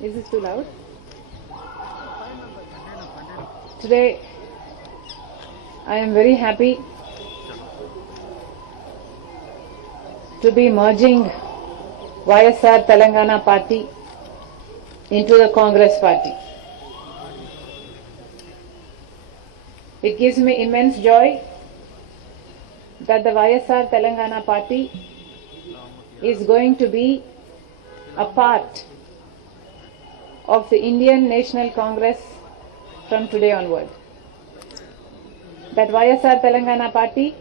Is this too loud? Today, I am very happy to be merging YSR Telangana Party into the Congress Party. It gives me immense joy that the YSR Telangana Party is going to be a part of the Indian National Congress from today onward. That YSR Telangana Party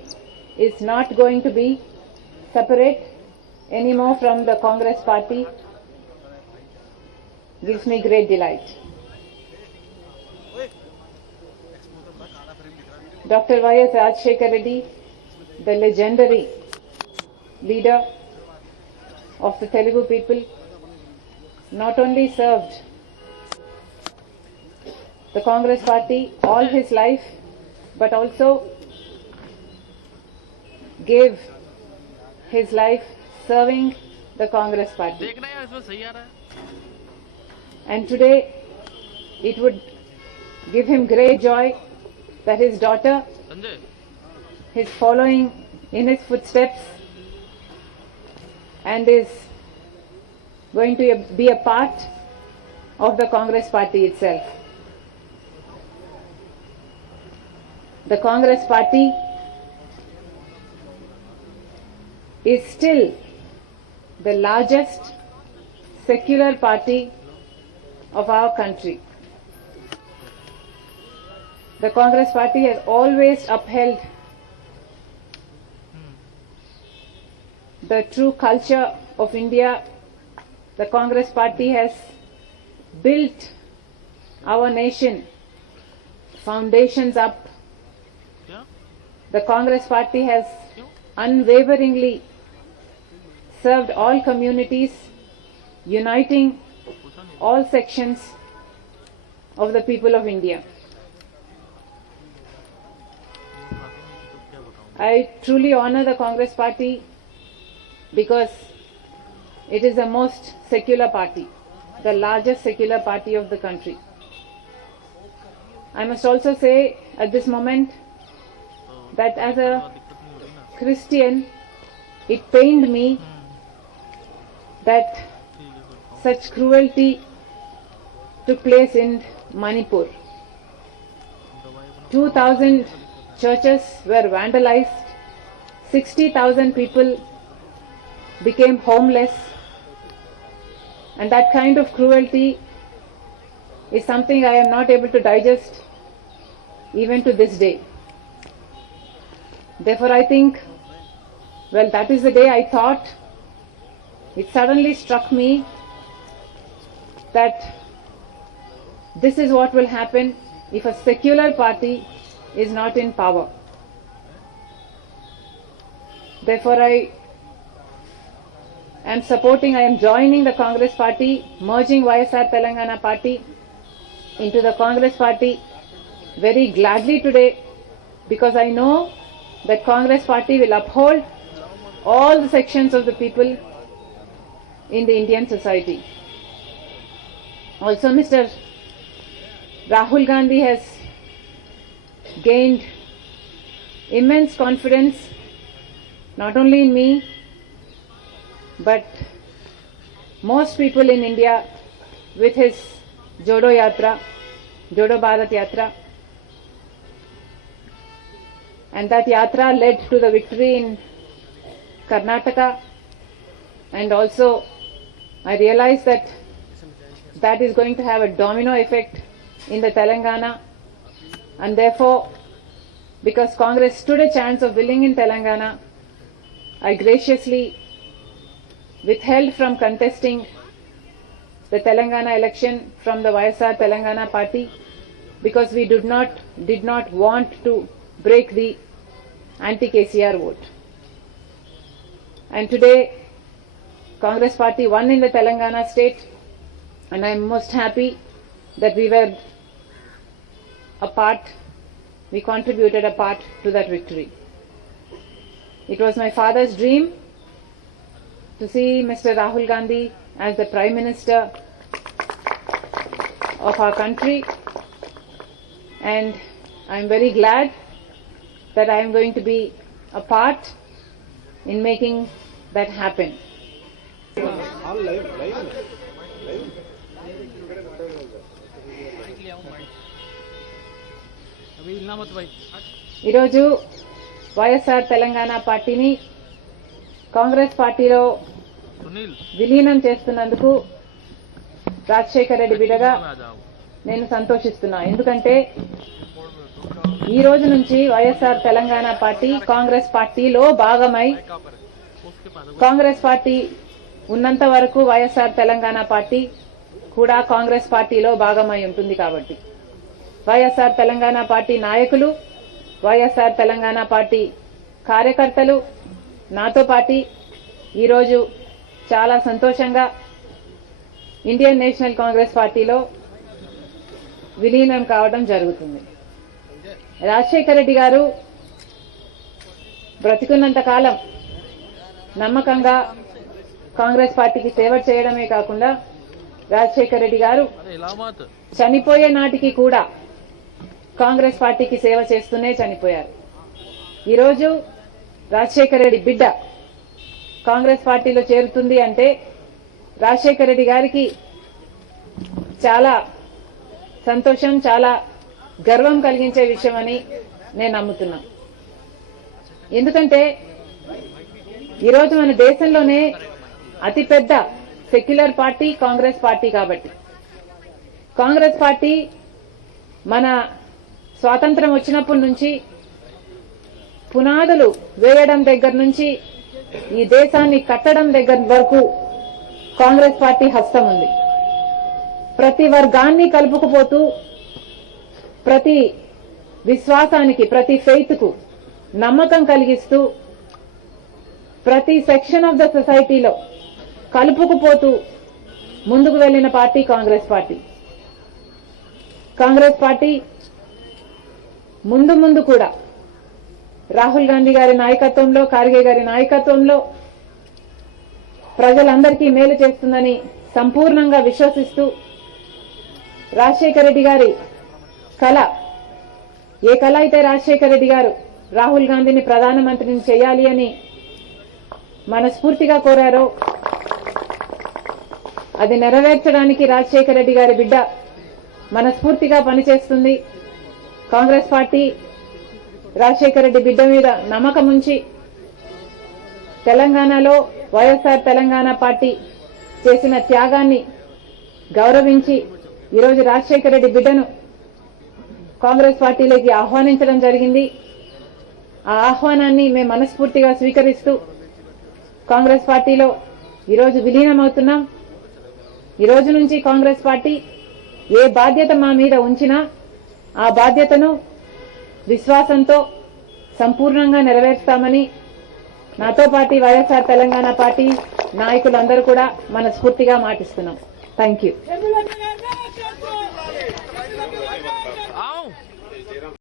is not going to be separate anymore from the Congress Party gives me great delight. Dr. Y.S. Rajshekhar Reddy, the legendary leader of the Telugu people, not only served the Congress Party all his life, but also gave his life serving the Congress Party. And today, it would give him great joy that his daughter is following in his footsteps and is going to be a part of the Congress Party itself. The Congress Party is still the largest secular party of our country. The Congress Party has always upheld the true culture of India. The Congress Party has built our nation foundations up. The Congress Party has unwaveringly served all communities, uniting all sections of the people of India. I truly honor the Congress Party because it is the most secular party, the largest secular party of the country. I must also say at this moment that as a Christian, it pained me that such cruelty took place in Manipur. 2,000 churches were vandalized, 60,000 people became homeless, and that kind of cruelty is something I am not able to digest even to this day. Therefore, I think, well, that is the day I thought, it suddenly struck me that this is what will happen if a secular party is not in power. Therefore, I am joining the Congress Party, merging YSR Telangana Party into the Congress Party very gladly today, because I know that Congress Party will uphold all the sections of the people in the Indian society. Also, Mr. Rahul Gandhi has gained immense confidence not only in me, but most people in India with his Jodo Yatra, Jodo Bharat Yatra. And that yatra led to the victory in Karnataka, and also I realized that that is going to have a domino effect in the Telangana, and therefore, because Congress stood a chance of winning in Telangana, I graciously withheld from contesting the Telangana election from the YSR Telangana Party, because we did not want to break the anti-KCR vote. And today, Congress Party won in the Telangana state, and I am most happy that we contributed a part to that victory. It was my father's dream to see Mr. Rahul Gandhi as the Prime Minister of our country, and I am very glad that I am going to be a part in making that happen. ఈరోజు వైఎస్ఆర్ తెలంగాణ పార్టీని కాంగ్రెస్ పార్టీలో విలీనం చేస్తున్నందుకు రాజశేఖర్ రెడ్డి బిడ్డగా నేను సంతోషిస్తున్నా. ఎందుకంటే ఈ రోజు నుంచి వైఎస్ఆర్ తెలంగాణ పార్టీ కాంగ్రెస్ పార్టీలో భాగమై, కాంగ్రెస్ పార్టీ ఉన్నంత వరకు వైఎస్ఆర్ తెలంగాణ పార్టీ కూడా కాంగ్రెస్ పార్టీలో భాగమై ఉంటుంది. కాబట్టి వైఎస్ఆర్ తెలంగాణ పార్టీ నాయకులు, వైఎస్ఆర్ తెలంగాణ పార్టీ కార్యకర్తలు నాతో పాటు ఈరోజు చాలా సంతోషంగా ఇండియన్ నేషనల్ కాంగ్రెస్ పార్టీలో విలీనం కావడం జరుగుతుంది. రాజశేఖర్ రెడ్డి గారు బ్రతికున్నంత కాలం నమ్మకంగా కాంగ్రెస్ పార్టీకి సేవ చేయడమే కాకుండా రాజశేఖర్ రెడ్డి గారు చనిపోయే నాటికి కూడా కాంగ్రెస్ పార్టీకి సేవ చేస్తూనే చనిపోయారు. ఈరోజు రాజశేఖర్ రెడ్డి బిడ్డ కాంగ్రెస్ పార్టీలో చేరుతుంది అంటే రాజశేఖర్ రెడ్డి గారికి చాలా సంతోషం, చాలా గర్వం కలిగించే విషయమని నేను నమ్ముతున్నా. ఎందుకంటే ఈరోజు మన దేశంలోనే అతిపెద్ద సెక్యులర్ పార్టీ కాంగ్రెస్ పార్టీ. కాబట్టి కాంగ్రెస్ పార్టీ మన స్వాతంత్రం వచ్చినప్పటి నుంచి పునాదులు వేయడం దగ్గర నుంచి ఈ దేశాన్ని కట్టడం దగ్గర వరకు కాంగ్రెస్ పార్టీ హస్తం ఉంది. ప్రతి వర్గాన్ని కలుపుకుపోతూ, ప్రతి విశ్వాసానికి, ప్రతి ఫెయిత్ కు నమ్మకం కలిగిస్తూ, ప్రతి సెక్షన్ ఆఫ్ ద సొసైటీలో కలుపుకుపోతూ ముందుకు వెళ్లిన పార్టీ కాంగ్రెస్ పార్టీ. కాంగ్రెస్ పార్టీ ముందు కూడా రాహుల్ గాంధీ గారి నాయకత్వంలో, ఖార్గే గారి నాయకత్వంలో ప్రజలందరికీ మేలు చేస్తుందని సంపూర్ణంగా విశ్వసిస్తూ, రాజశేఖర రెడ్డి గారి కళ, ఏ కళ అయితే రాజశేఖర రెడ్డి గారు రాహుల్ గాంధీని ప్రధానమంత్రిని చేయాలి అని మనస్ఫూర్తిగా కోరారో అది నెరవేర్చడానికి రాజశేఖర రెడ్డి గారి బిడ్డ మనస్ఫూర్తిగా పనిచేస్తుంది. కాంగ్రెస్ పార్టీ రాజశేఖర రెడ్డి బిడ్డ మీద నమ్మకం ఉంచి తెలంగాణలో వైఎస్ఆర్ తెలంగాణ పార్టీ చేసిన త్యాగాన్ని గౌరవించి ఈరోజు రాజశేఖర రెడ్డి బిడ్డను కాంగ్రెస్ పార్టీలోకి ఆహ్వానించడం జరిగింది. ఆ ఆహ్వానాన్ని మేము మనస్ఫూర్తిగా స్వీకరిస్తూ కాంగ్రెస్ పార్టీలో ఈరోజు విలీనమవుతున్నాం. ఈ రోజు నుంచి కాంగ్రెస్ పార్టీ ఏ బాధ్యత మా మీద ఉంచినా ఆ బాధ్యతను విశ్వాసంతో సంపూర్ణంగా నెరవేర్స్తామని నాతో పాటు వైఎస్ఆర్ తెలంగాణ పార్టీ నాయకులందరూ కూడా మనస్ఫూర్తిగా మాటిస్తున్నాం. Thank you.